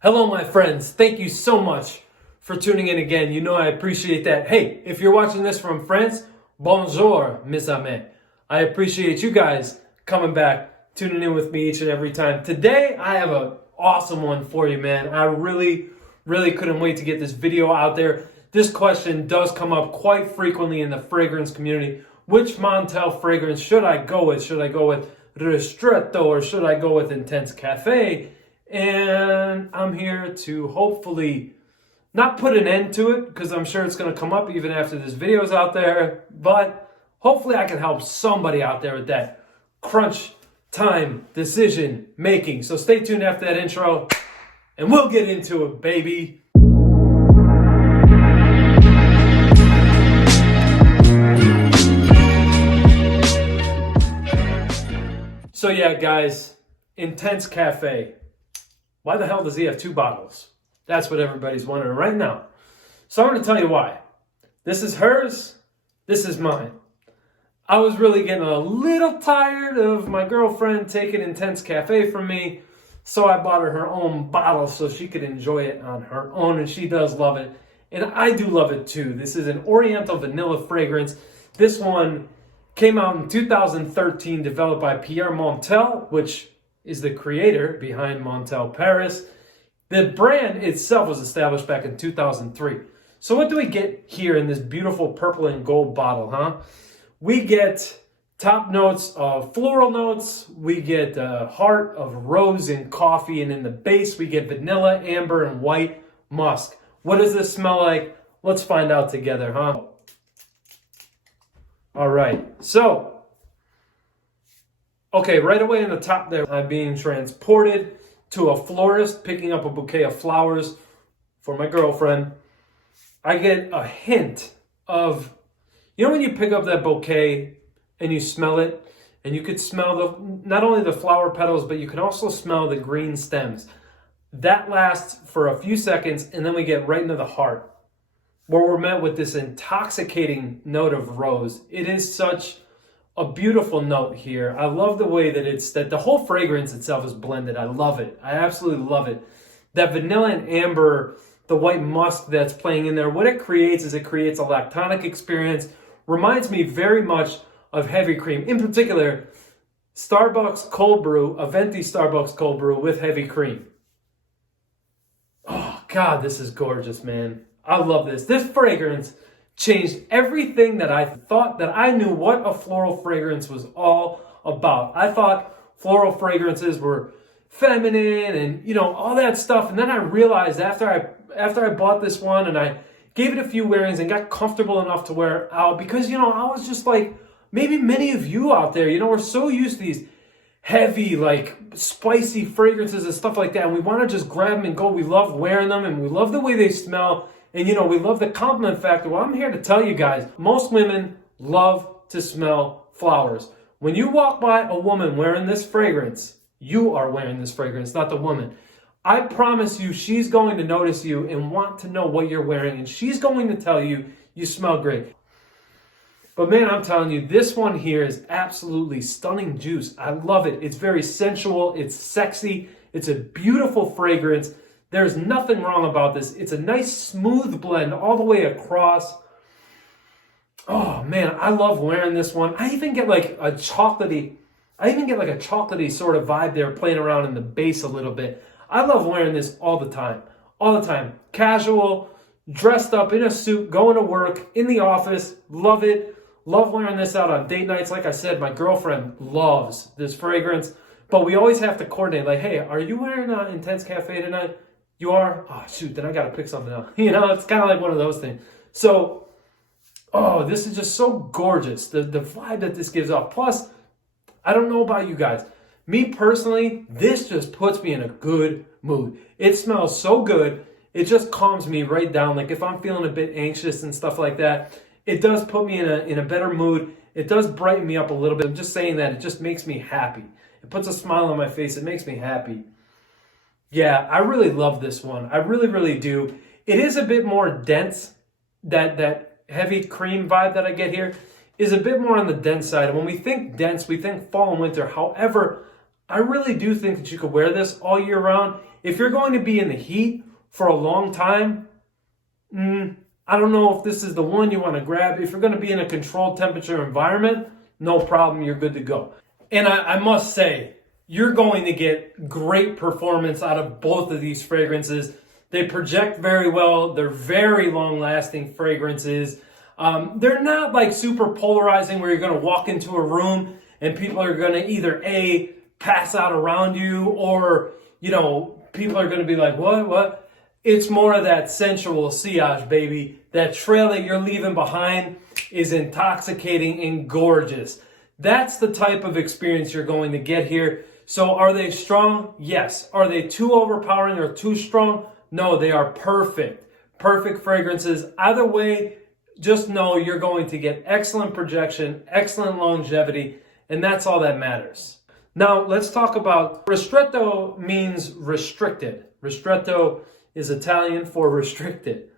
Hello, my friends. Thank you so much for tuning in again. You know I appreciate that. Hey, if you're watching this from France, bonjour, mes amis. I appreciate you guys coming back, tuning in with me each and every time. Today, I have an awesome one for you, man. I really couldn't wait to get this video out there. This question does come up quite frequently in the fragrance community. Which Montale fragrance should I go with? Should I go with Ristretto or should I go with Intense Café? And I'm here to hopefully not put an end to it, because I'm sure it's going to come up even after this video is out there, but hopefully I can help somebody out there with that crunch time decision making. So stay tuned after that intro and we'll get into it, baby. So yeah, guys, Intense Café. Why the hell does he have two bottles? That's what everybody's wondering right now. So I'm going to tell you why. This is hers. This is mine. I was really getting a little tired of my girlfriend taking Intense Café from me. So I bought her own bottle so she could enjoy it on her own. And she does love it. And I do love it too. This is an Oriental vanilla fragrance. This one came out in 2013, developed by Pierre Montale, which is the creator behind Montale Paris. The brand itself was established back in 2003. So what do we get here in this beautiful purple and gold bottle, huh? We get top notes of floral notes. We get a heart of rose and coffee. And in the base, we get vanilla, amber, and white musk. What does this smell like? Let's find out together, huh? All right, so okay, right away in the top there, I'm being transported to a florist, picking up a bouquet of flowers for my girlfriend. I get a hint of, you know when you pick up that bouquet and you smell it, and you could smell not only the flower petals, but you can also smell the green stems. That lasts for a few seconds, and then we get right into the heart, where we're met with this intoxicating note of rose. It is such a beautiful note here. I love the way that the whole fragrance itself is blended. I love it. I absolutely love it. That vanilla and amber, the white musk that's playing in there, what it creates is it creates a lactonic experience. Reminds me very much of heavy cream. In particular, Starbucks cold brew, a venti Starbucks cold brew with heavy cream. Oh, God, this is gorgeous, man. I love this. This fragrance changed everything that I thought that I knew what a floral fragrance was all about. I thought floral fragrances were feminine and, you know, all that stuff. And then I realized after I bought this one and I gave it a few wearings and got comfortable enough to wear it out, because, you know, I was just like, maybe many of you out there, you know, we're so used to these heavy, like spicy fragrances and stuff like that. And we want to just grab them and go. We love wearing them and we love the way they smell. And, you know, we love the compliment factor. Well, I'm here to tell you guys, most women love to smell flowers. When you walk by a woman wearing this fragrance, you are wearing this fragrance, not the woman. I promise you, she's going to notice you and want to know what you're wearing. And she's going to tell you, you smell great. But man, I'm telling you, this one here is absolutely stunning juice. I love it. It's very sensual. It's sexy. It's a beautiful fragrance. There's nothing wrong about this. It's a nice smooth blend all the way across. Oh man, I love wearing this one. I even get like a chocolatey sort of vibe there playing around in the base a little bit. I love wearing this all the time. All the time. Casual, dressed up in a suit, going to work, in the office. Love it. Love wearing this out on date nights. Like I said, my girlfriend loves this fragrance. But we always have to coordinate. Like, hey, are you wearing Intense Café tonight? You are? Oh, shoot, then I got to pick something else. You know, it's kind of like one of those things. So, oh, this is just so gorgeous. The vibe that this gives off. Plus, I don't know about you guys. Me personally, this just puts me in a good mood. It smells so good. It just calms me right down. Like if I'm feeling a bit anxious and stuff like that, it does put me in a better mood. It does brighten me up a little bit. I'm just saying that. It just makes me happy. It puts a smile on my face. It makes me happy. Yeah, I really love this one. I really do. It is a bit more dense. That heavy cream vibe that I get here is a bit more on the dense side. And when we think dense, we think fall and winter. However, I really do think that you could wear this all year round if you're going to be in the heat for a long time, I don't know if this is the one you want to grab. If you're going to be in a controlled temperature environment, no problem, you're good to go. And I must say, you're going to get great performance out of both of these fragrances. They project very well. They're very long-lasting fragrances. They're not like super polarizing where you're going to walk into a room and people are going to either A, pass out around you, or, you know, people are going to be like, what? It's more of that sensual sillage, baby. That trail that you're leaving behind is intoxicating and gorgeous. That's the type of experience you're going to get here. So are they strong? Yes. Are they too overpowering or too strong? No, they are perfect. Perfect fragrances. Either way, just know you're going to get excellent projection, excellent longevity, and that's all that matters. Now, let's talk about ristretto. Means restricted. Ristretto is Italian for restricted.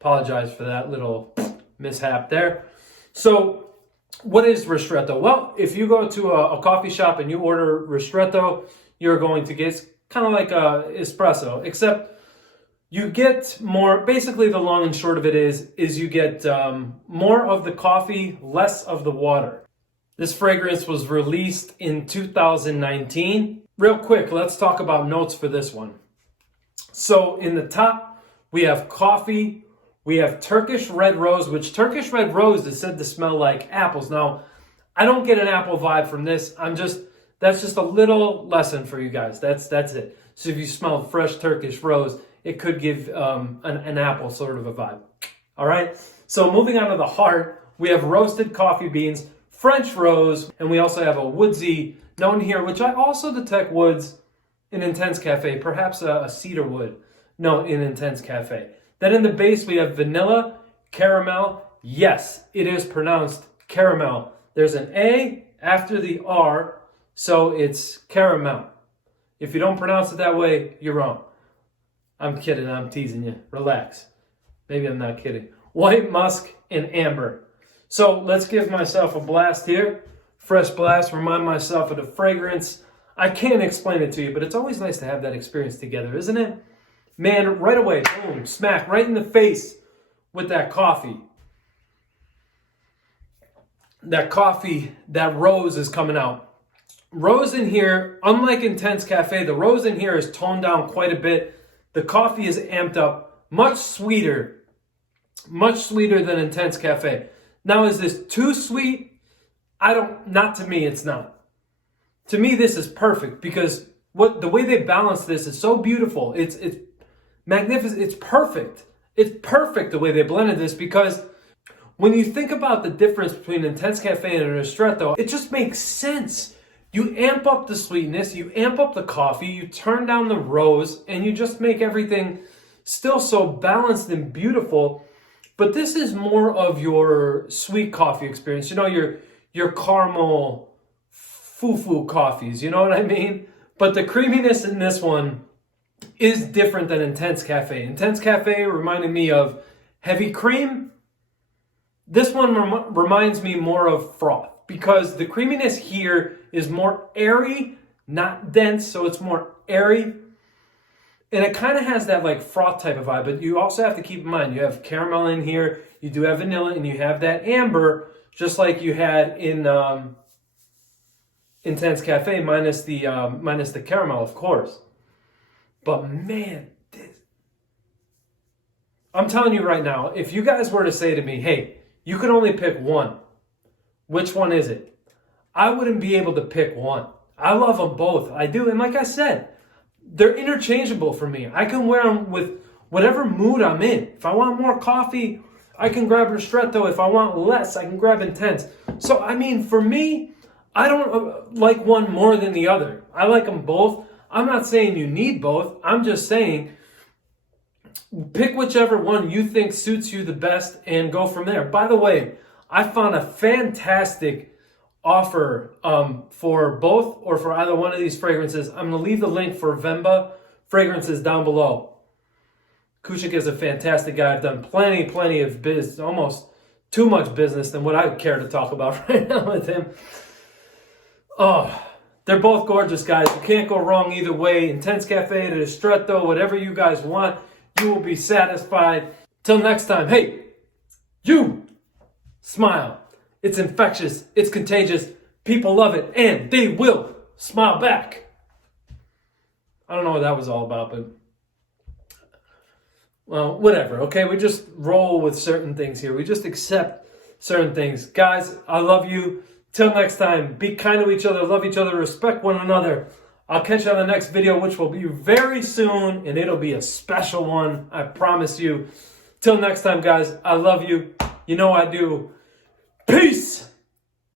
Apologize for that little mishap there. So, what is ristretto? Well, if you go to a coffee shop and you order ristretto, you're going to get kind of like a espresso, except you get more. Basically, the long and short of it is you get more of the coffee, less of the water. This fragrance was released in 2019. Real quick, let's talk about notes for this one. So in the top, we have coffee. We have Turkish red rose, which Turkish red rose is said to smell like apples. Now, I don't get an apple vibe from this. That's just a little lesson for you guys. That's it. So if you smell fresh Turkish rose, it could give an apple sort of a vibe. All right. So moving on to the heart, we have roasted coffee beans, French rose, and we also have a woodsy note here, which I also detect woods in Intense Café, perhaps a cedar wood note in Intense Café. Then in the base, we have vanilla, caramel. Yes, it is pronounced caramel. There's an A after the R, so it's caramel. If you don't pronounce it that way, you're wrong. I'm kidding, I'm teasing you. Relax. Maybe I'm not kidding. White musk and amber. So let's give myself a blast here. Fresh blast, remind myself of the fragrance. I can't explain it to you, but it's always nice to have that experience together, isn't it? Man, right away, boom, smack, right in the face with that coffee. That coffee, that rose is coming out. Rose in here, unlike Intense Café, the rose in here is toned down quite a bit. The coffee is amped up, much sweeter than Intense Café. Now, is this too sweet? Not to me, it's not. To me, this is perfect because the way they balance this is so beautiful. It's magnificent. It's perfect. It's perfect the way they blended this, because when you think about the difference between Intense Café and Ristretto, it just makes sense. You amp up the sweetness, you amp up the coffee, you turn down the rose, and you just make everything still so balanced and beautiful. But this is more of your sweet coffee experience. You know, your caramel foo-foo coffees, you know what I mean? But the creaminess in this one is different than Intense Café. Intense Café reminded me of heavy cream. This one reminds me more of froth, because the creaminess here is more airy, not dense, so it's more airy. And it kind of has that like froth type of vibe, but you also have to keep in mind, you have caramel in here, you do have vanilla, and you have that amber, just like you had in Intense Café, minus the caramel, of course. But man, I'm telling you right now, if you guys were to say to me, hey, you could only pick one, which one is it? I wouldn't be able to pick one. I love them both. I do. And like I said, they're interchangeable for me. I can wear them with whatever mood I'm in. If I want more coffee, I can grab Ristretto. If I want less, I can grab Intense. So, I mean, for me, I don't like one more than the other. I like them both. I'm not saying you need both. I'm just saying pick whichever one you think suits you the best and go from there. By the way, I found a fantastic offer for both or for either one of these fragrances. I'm going to leave the link for Vemba fragrances down below. Kushik is a fantastic guy. I've done plenty of business, almost too much business than what I care to talk about right now with him. Oh, They're both gorgeous, guys. You can't go wrong either way. Intense Café, Ristretto, whatever you guys want, you will be satisfied. Till next time, hey, you smile. It's infectious. It's contagious. People love it, and they will smile back. I don't know what that was all about, but well, whatever, okay? We just roll with certain things here. We just accept certain things. Guys, I love you. Till next time, be kind to each other, love each other, respect one another. I'll catch you on the next video, which will be very soon, and it'll be a special one, I promise you. Till next time, guys, I love you. You know I do. Peace!